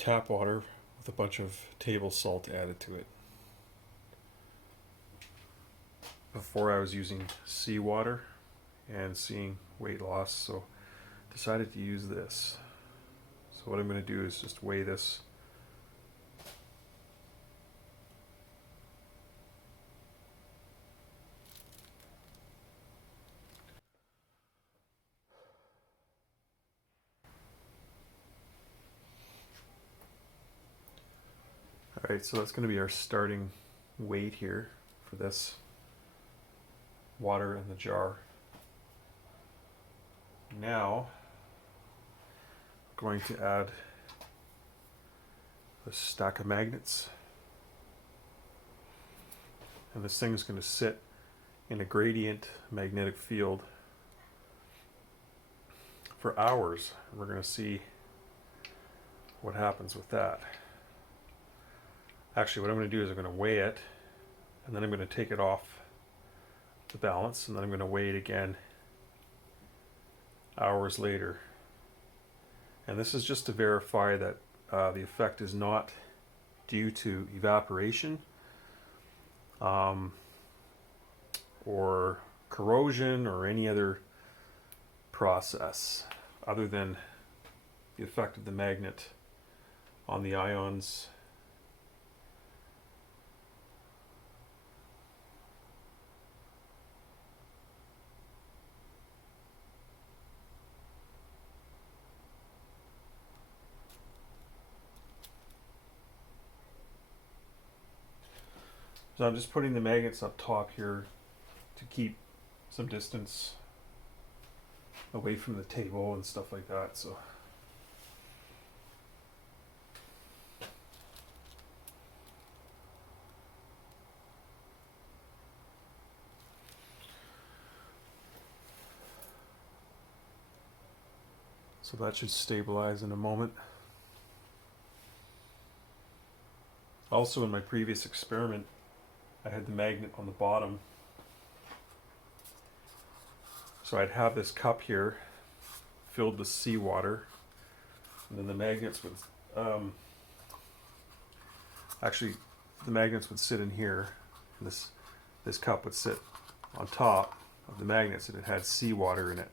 tap water with a bunch of table salt added to it. Before I was using seawater and seeing weight loss, so decided to use this. So what I'm going to do is just weigh this. Alright, so that's going to be our starting weight here for this water in the jar. Now, I'm going to add a stack of magnets. And this thing is going to sit in a gradient magnetic field for hours. We're going to see what happens with that. Actually, what I'm going to do is I'm going to weigh it, and then I'm going to take it off the balance, and then I'm going to weigh it again hours later. And this is just to verify that the effect is not due to evaporation or corrosion or any other process other than the effect of the magnet on the ions. So I'm just putting the magnets up top here to keep some distance away from the table and stuff like that. So that should stabilize in a moment. Also, in my previous experiment, I had the magnet on the bottom. So I'd have this cup here filled with seawater, and then the magnets would the magnets would sit in here. And this cup would sit on top of the magnets, and it had seawater in it.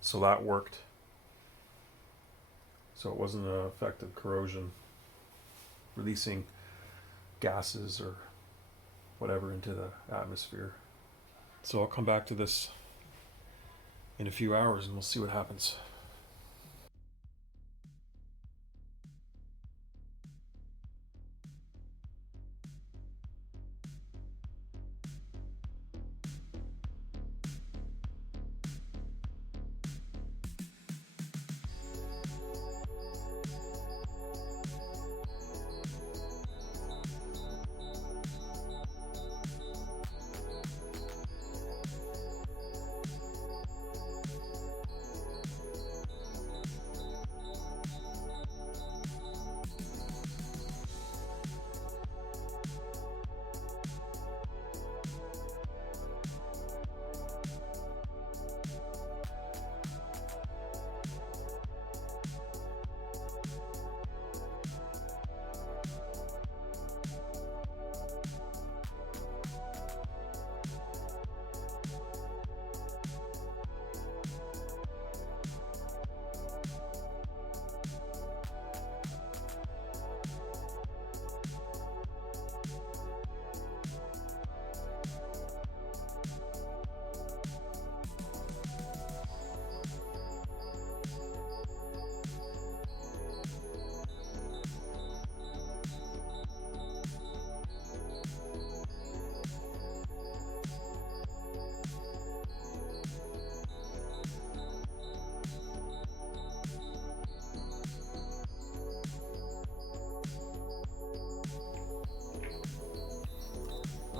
So that worked. So it wasn't an effect of corrosion, releasing gases or whatever into the atmosphere. So I'll come back to this in a few hours and we'll see what happens.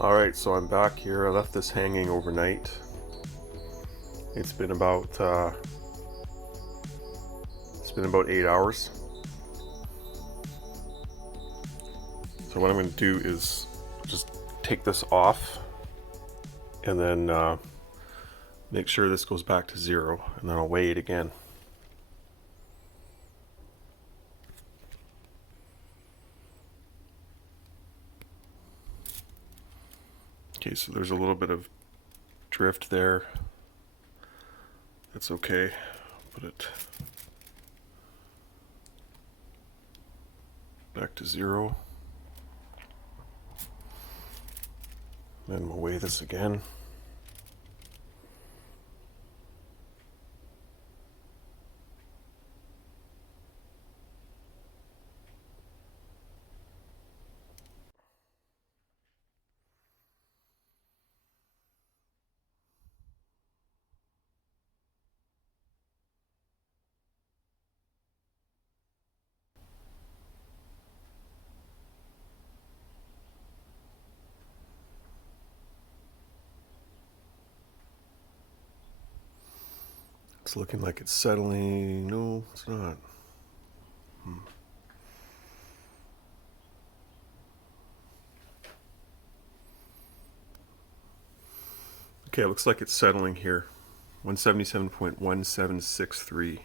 Alright, so I'm back here. I left this hanging overnight. It's been about 8 hours. So what I'm going to do is just take this off and then make sure this goes back to 0, and then I'll weigh it again. Okay, so there's a little bit of drift there. That's okay. Put it back to 0. Then we'll weigh this again. It's looking like it's settling. No, it's not. Okay, it looks like it's settling here. 177.1763.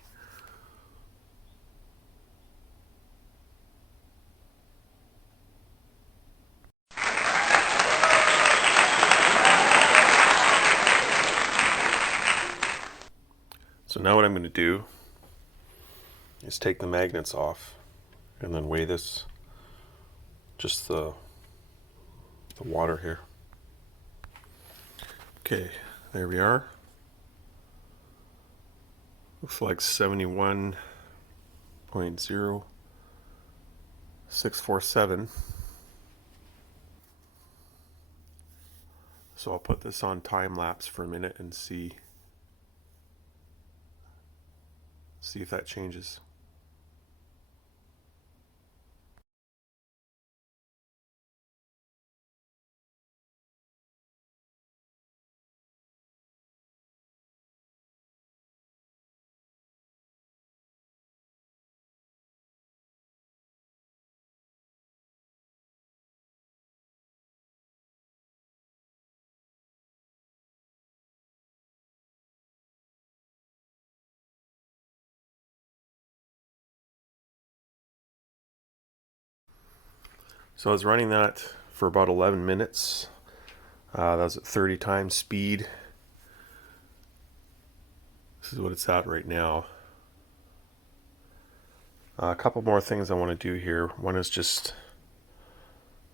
So now what I'm going to do is take the magnets off and then weigh this, just the water here. Okay, there we are. Looks like 71.0647. So I'll put this on time lapse for a minute and see if that changes. So I was running that for about 11 minutes. That was at 30 times speed. This is what it's at right now. A couple more things I want to do here. One is just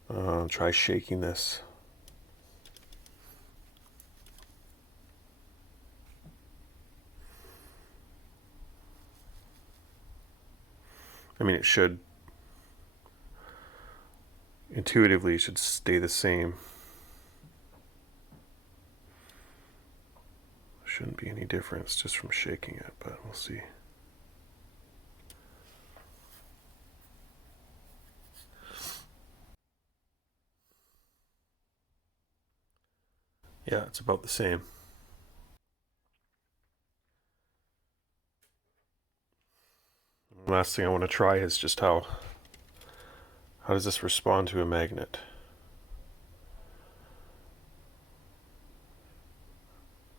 try shaking this. I mean, it should, intuitively, it should stay the same. Shouldn't be any difference just from shaking it, but we'll see. Yeah, it's about the same. Last thing I want to try is just how does this respond to a magnet?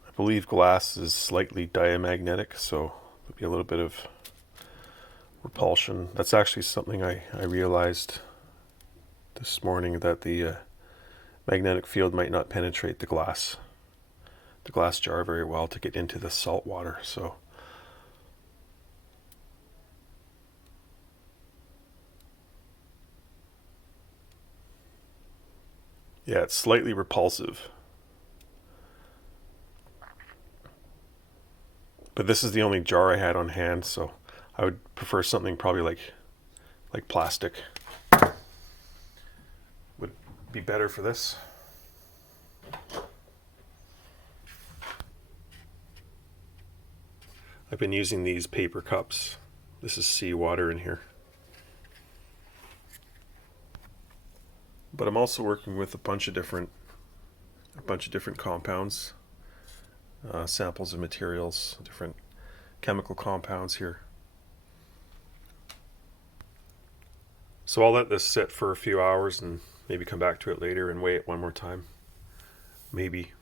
I believe glass is slightly diamagnetic, so there'll be a little bit of repulsion. That's actually something I realized this morning, that the magnetic field might not penetrate the glass jar very well to get into the salt water. So yeah, it's slightly repulsive. But this is the only jar I had on hand, so I would prefer something probably like plastic. Would be better for this. I've been using these paper cups. This is seawater in here. But I'm also working with a bunch of different compounds, samples of materials, different chemical compounds here. So I'll let this sit for a few hours and maybe come back to it later and weigh it one more time. Maybe.